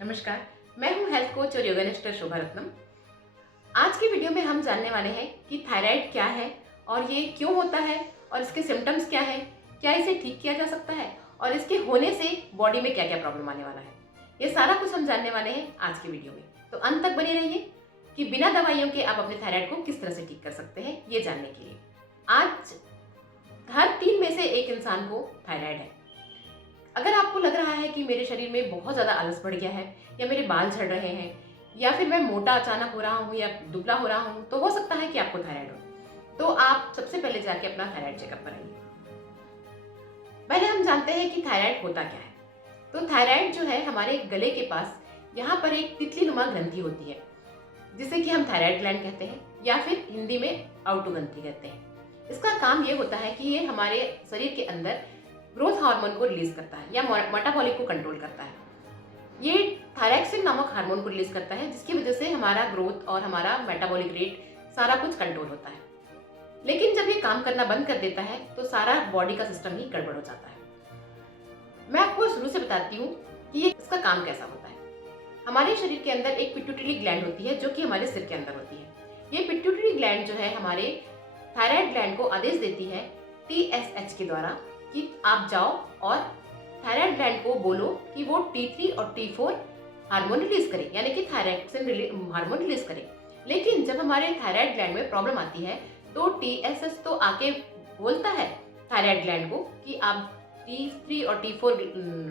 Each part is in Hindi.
नमस्कार, मैं हूँ हेल्थ कोच और योगा इंस्ट्रक्टर शोभा रत्नम। आज की वीडियो में हम जानने वाले हैं कि थायराइड क्या है और ये क्यों होता है और इसके सिम्टम्स क्या है, क्या इसे ठीक किया जा सकता है और इसके होने से बॉडी में क्या क्या प्रॉब्लम आने वाला है। ये सारा कुछ हम जानने वाले हैं आज की वीडियो में, तो अंत तक बने रहिए कि बिना दवाइयों के आप अपने थायराइड को किस तरह से ठीक कर सकते हैं ये जानने के लिए। आज हर 3 में से 1 इंसान को थायराइड है। अगर आपको लग रहा है कि मेरे शरीर में बहुत ज़्यादा आलस बढ़ गया है या मेरे बाल झड़ रहे हैं या फिर मैं मोटा अचानक हो रहा हूँ या दुबला हो रहा हूँ, तो हो सकता है कि आपको थायराइड हो। तो आप सबसे पहले जाके अपना थायराइड चेकअप कराइए। पहले हम जानते हैं कि थायराइड होता क्या है। तो थायराइड जो है हमारे गले के पास यहाँ पर एक तितली नुमा ग्रंथि होती है जिसे कि हम थायराइड ग्लैंड कहते हैं या फिर हिंदी में आउटो ग्रंथि कहते हैं। इसका काम ये होता है कि ये हमारे शरीर के अंदर ग्रोथ हार्मोन को रिलीज करता है या मेटाबॉलिक को कंट्रोल करता है। ये थायरॉक्सिन नामक हार्मोन को रिलीज करता है जिसकी वजह से हमारा ग्रोथ और हमारा मेटाबॉलिक रेट सारा कुछ कंट्रोल होता है। लेकिन जब ये काम करना बंद कर देता है तो सारा बॉडी का सिस्टम ही गड़बड़ हो जाता है। मैं आपको शुरू से बताती हूँ कि ये इसका काम कैसा होता है। हमारे शरीर के अंदर एक पिट्यूटरी ग्लैंड होती है जो कि हमारे सिर के अंदर होती है। ये पिट्यूटरी ग्लैंड जो है हमारे थायराइड ग्लैंड को आदेश देती है TSH के द्वारा कि आप जाओ और थायराइड ग्लैंड को बोलो कि वो T3 और T4 हार्मोन रिलीज करे, यानी कि थायरॉक्सिन हार्मोन रिलीज करे। लेकिन जब हमारे थायराइड ग्लैंड में प्रॉब्लम आती है तो TSH तो आके बोलता है थायराइड ग्लैंड को कि आप T3 और T4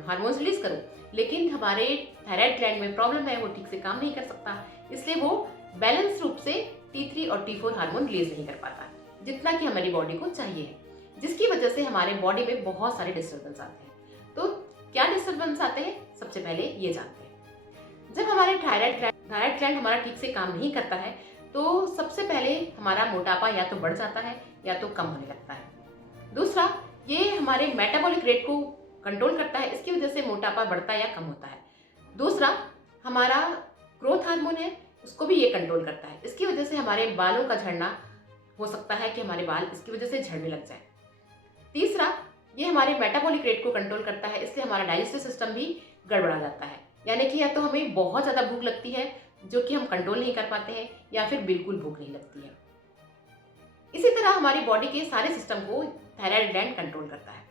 हार्मोन रिलीज करो, लेकिन हमारे थायराइड ग्लैंड में प्रॉब्लम है, वो ठीक से काम नहीं कर सकता, इसलिए वो बैलेंस रूप से T3 और T4 हार्मोन रिलीज नहीं कर पाता जितना कि हमारी बॉडी को चाहिए, जिसकी वजह से हमारे बॉडी में बहुत सारे डिस्टर्बेंस आते हैं। तो क्या डिस्टर्बेंस आते हैं, सबसे पहले ये जानते हैं। जब हमारे थायराइड ग्लैंड हमारा ठीक से काम नहीं करता है तो सबसे पहले हमारा मोटापा या तो बढ़ जाता है या तो कम होने लगता है। दूसरा, ये हमारे मेटाबॉलिक रेट को कंट्रोल करता है, इसकी वजह से मोटापा बढ़ता है या कम होता है। दूसरा, हमारा ग्रोथ हार्मोन है उसको भी ये कंट्रोल करता है, इसकी वजह से हमारे बालों का झड़ना हो सकता है कि हमारे बाल इसकी वजह से झड़ने लग जाए। तीसरा, ये हमारे मेटाबॉलिक रेट को कंट्रोल करता है, इसलिए हमारा डाइजेस्टिव सिस्टम भी गड़बड़ा जाता है, यानी कि या तो हमें बहुत ज़्यादा भूख लगती है जो कि हम कंट्रोल नहीं कर पाते हैं या फिर बिल्कुल भूख नहीं लगती है। इसी तरह हमारी बॉडी के सारे सिस्टम को थायराइड ग्लैंड कंट्रोल करता है।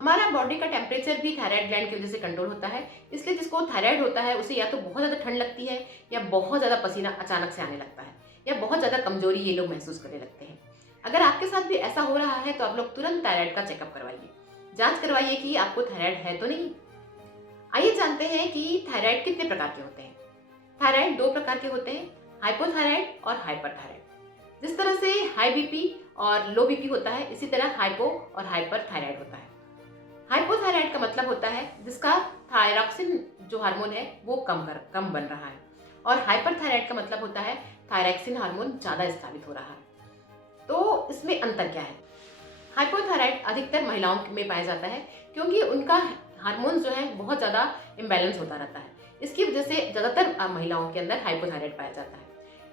हमारा बॉडी का टेम्परेचर भी थायराइड ग्लैंड की वजह से कंट्रोल होता है, इसलिए जिसको थायराइड होता है उसे या तो बहुत ज़्यादा ठंड लगती है या बहुत ज़्यादा पसीना अचानक से आने लगता है या बहुत ज़्यादा कमजोरी ये लोग महसूस करने लगते हैं। अगर आपके साथ भी ऐसा हो रहा है तो आप लोग तुरंत थायराइड का चेकअप करवाइए, जांच करवाइए कि आपको थायराइड है तो नहीं। आइए जानते हैं कि थायराइड कितने प्रकार के होते हैं। थायराइड 2 प्रकार के होते हैं, हाइपोथायराइड और हाइपरथायराइड। जिस तरह से हाई बीपी और लो बीपी होता है, इसी तरह हाइपो और हाइपर थायराइड होता है। हाइपोथायराइड का मतलब होता है जिसका थायरॉक्सिन जो हार्मोन है वो कम बन रहा है, और हाइपर थायराइड का मतलब होता है थायरॉक्सिन हार्मोन ज़्यादा स्रावित हो रहा है। तो इसमें अंतर क्या है? हाइपोथायराइड अधिकतर महिलाओं में पाया जाता है क्योंकि उनका हार्मोन जो है बहुत ज़्यादा इम्बैलेंस होता रहता है, इसकी वजह से ज़्यादातर महिलाओं के अंदर हाइपोथायराइड पाया जाता है।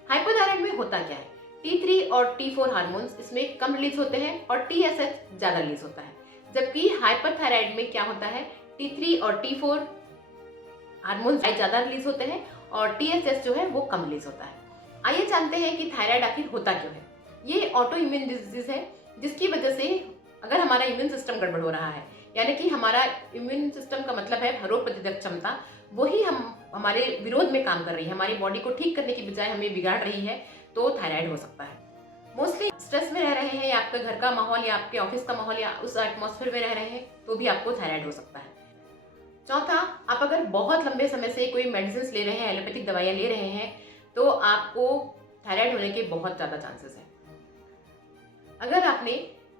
हाइपोथायराइड में होता क्या है? T3 और T4 हार्मोन्स इसमें कम रिलीज होते हैं और TSH ज़्यादा रिलीज होता है, जबकि हाइपरथायराइड में क्या होता है, T3 और T4 हार्मोन्स ज़्यादा रिलीज होते हैं और TSH जो है वो कम रिलीज होता है। आइए जानते हैं कि थायराइड आखिर होता क्यों है। ये ऑटो इम्यून डिजीज है जिसकी वजह से अगर हमारा इम्यून सिस्टम गड़बड़ हो रहा है, यानी कि हमारा इम्यून सिस्टम का मतलब है रोग प्रतिरोधक क्षमता, वही हमारे विरोध में काम कर रही है, हमारी बॉडी को ठीक करने की बजाय हमें बिगाड़ रही है, तो थायराइड हो सकता है। मोस्टली स्ट्रेस में रह रहे हैं या आपके घर का माहौल या आपके ऑफिस का माहौल या उस एटमॉस्फेयर में रह रहे हैं तो भी आपको थायराइड हो सकता है। चौथा, आप अगर बहुत लंबे समय से कोई मेडिसिन ले रहे हैं, एलोपैथिक दवाइयाँ ले रहे हैं, तो आपको थायराइड होने के बहुत ज़्यादा चांसेस हैं। अगर आपने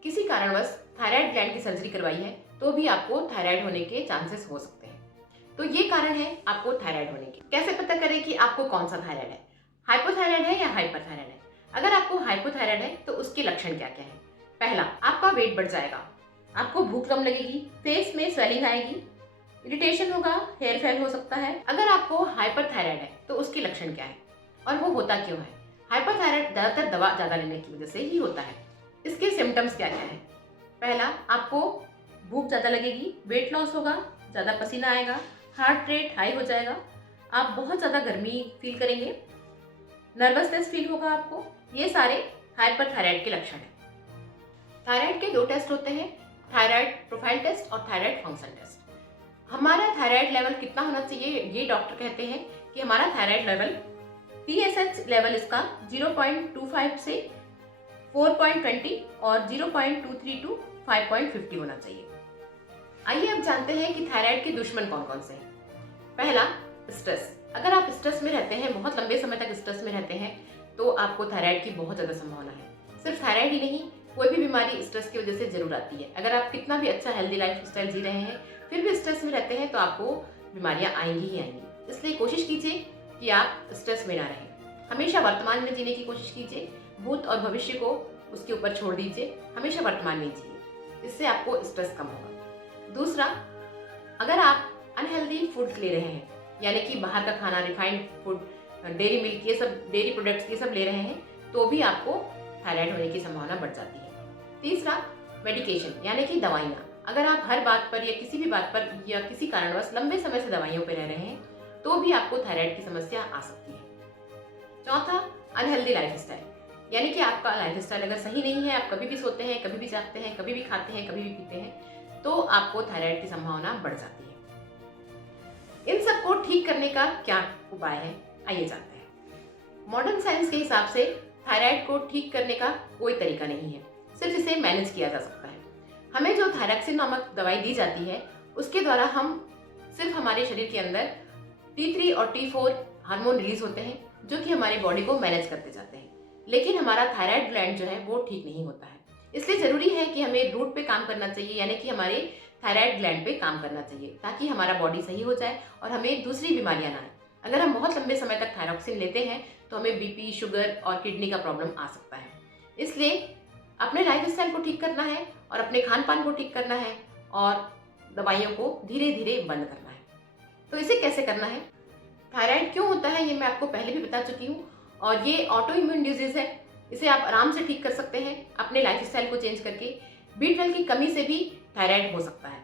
किसी कारणवश थायराइड ग्लैंड की सर्जरी करवाई है तो भी आपको थायराइड होने के चांसेस हो सकते हैं। तो ये कारण है आपको थायराइड होने के। कैसे पता करें कि आपको कौन सा थायराइड है, हाइपोथायराइड है या हाइपरथायराइड है? अगर आपको हाइपोथायराइड है तो उसके लक्षण क्या क्या है? पहला, आपका वेट बढ़ जाएगा, आपको भूख कम लगेगी, फेस में स्वेलिंग आएगी, इरिटेशन होगा, हेयर फॉल हो सकता है। अगर आपको हाइपरथायराइड है तो उसके लक्षण क्या है और वो होता क्यों है? हाइपरथायराइड ज़्यादातर दवा ज़्यादा लेने की वजह से ही होता है। इसके सिम्टम्स क्या क्या है? पहला, आपको भूख ज़्यादा लगेगी, वेट लॉस होगा, ज़्यादा पसीना आएगा, हार्ट रेट हाई हो जाएगा, आप बहुत ज़्यादा गर्मी फील करेंगे, नर्वसनेस फील होगा आपको। ये सारे हाइपरथायराइड के लक्षण हैं। थायराइड के 2 टेस्ट होते हैं, थायराइड प्रोफाइल टेस्ट और थायराइड फंक्शन टेस्ट। हमारा थायराइड लेवल कितना होना चाहिए, ये डॉक्टर कहते हैं कि हमारा थायराइड लेवल TSH लेवल इसका 0.25 से 4.20 और 0.23 टू 5.50 होना चाहिए। आइए अब जानते हैं कि थायराइड के दुश्मन कौन कौन से हैं। पहला, स्ट्रेस। अगर आप स्ट्रेस में रहते हैं, बहुत लंबे समय तक स्ट्रेस में रहते हैं, तो आपको थायराइड की बहुत ज़्यादा संभावना है। सिर्फ थायराइड ही नहीं, कोई भी बीमारी स्ट्रेस की वजह से जरूर आती है। अगर आप कितना भी अच्छा हेल्दी लाइफ स्टाइल जी रहे हैं, फिर भी स्ट्रेस में रहते हैं, तो आपको बीमारियां आएंगी ही आएंगी। इसलिए कोशिश कीजिए कि आप स्ट्रेस में ना रहें। हमेशा वर्तमान में जीने की कोशिश कीजिए। भूत और भविष्य को उसके ऊपर छोड़ दीजिए, हमेशा वर्तमान में जिए। इससे आपको स्ट्रेस कम होगा। दूसरा, अगर आप अनहेल्दी फूड ले रहे हैं, यानी कि बाहर का खाना, रिफाइंड फूड, डेयरी मिल्क, ये सब डेयरी प्रोडक्ट्स ये सब ले रहे हैं, तो भी आपको थायराइड होने की संभावना बढ़ जाती है। तीसरा, मेडिकेशन यानी कि दवाइयाँ। अगर आप हर बात पर या किसी भी बात पर या किसी कारणवश लंबे समय से दवाइयों पर रह रहे हैं, तो भी आपको थायराइड की समस्या आ सकती है। चौथा, अनहेल्दी लाइफस्टाइल, यानी कि आपका लाइफस्टाइल अगर सही नहीं है, आप कभी भी सोते हैं, कभी भी जागते हैं, कभी भी खाते हैं, कभी भी पीते हैं, तो आपको थायराइड की संभावना बढ़ जाती है। इन सबको ठीक करने का क्या उपाय है, आइए जानते हैं। मॉडर्न साइंस के हिसाब से थायराइड को ठीक करने का कोई तरीका नहीं है, सिर्फ इसे मैनेज किया जा सकता है। हमें जो थायरॉक्सिन नामक दवाई दी जाती है, उसके द्वारा हम सिर्फ हमारे शरीर के अंदर T3 और T4 हार्मोन रिलीज होते हैं, जो कि हमारी बॉडी को मैनेज करते जाते हैं। लेकिन हमारा थायराइड ग्लैंड जो है वो ठीक नहीं होता है। इसलिए जरूरी है कि हमें रूट पे काम करना चाहिए, यानी कि हमारे थायराइड ग्लैंड पे काम करना चाहिए, ताकि हमारा बॉडी सही हो जाए और हमें दूसरी बीमारियां ना आए। अगर हम बहुत लंबे समय तक थायरॉक्सिन लेते हैं, तो हमें BP, शुगर और किडनी का प्रॉब्लम आ सकता है। इसलिए अपने लाइफस्टाइल को ठीक करना है और अपने खान पान को ठीक करना है और दवाइयों को धीरे धीरे बंद करना है। तो इसे कैसे करना है, थायराइड क्यों होता है, ये मैं आपको पहले भी बता चुकी हूँ, और ये ऑटो इम्यून डिजीज है। इसे आप आराम से ठीक कर सकते हैं अपने लाइफस्टाइल को चेंज करके। B12 की कमी से भी थायराइड हो सकता है।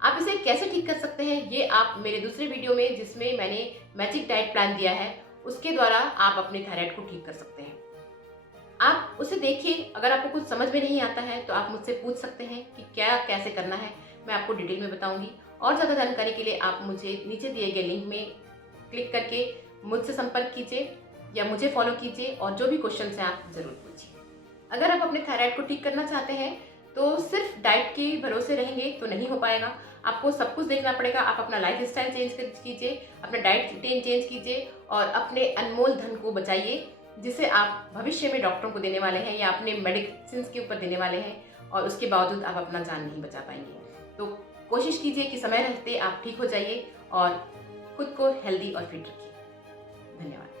आप इसे कैसे ठीक कर सकते हैं, ये आप मेरे दूसरे वीडियो में, जिसमें मैंने मैजिक डाइट प्लान दिया है, उसके द्वारा आप अपने थायराइड को ठीक कर सकते हैं। आप उसे देखिए। अगर आपको कुछ समझ में नहीं आता है, तो आप मुझसे पूछ सकते हैं कि क्या कैसे करना है, मैं आपको डिटेल में बताऊंगी। और ज़्यादा जानकारी के लिए आप मुझे नीचे दिए गए लिंक में क्लिक करके मुझसे संपर्क कीजिए या मुझे फॉलो कीजिए, और जो भी क्वेश्चन है आप ज़रूर पूछिए। अगर आप अपने थायराइड को ठीक करना चाहते हैं, तो सिर्फ डाइट के भरोसे रहेंगे तो नहीं हो पाएगा। आपको सब कुछ देखना पड़ेगा। आप अपना लाइफ स्टाइल चेंज कीजिए, अपना डाइट चेंज कीजिए और अपने अनमोल धन को बचाइए, जिसे आप भविष्य में डॉक्टरों को देने वाले हैं या अपने मेडिसिन के ऊपर देने वाले हैं, और उसके बावजूद आप अपना जान नहीं बचा पाएंगे। तो कोशिश कीजिए कि समय रहते आप ठीक हो जाइए और खुद को हेल्दी और फिट रखिए। धन्यवाद।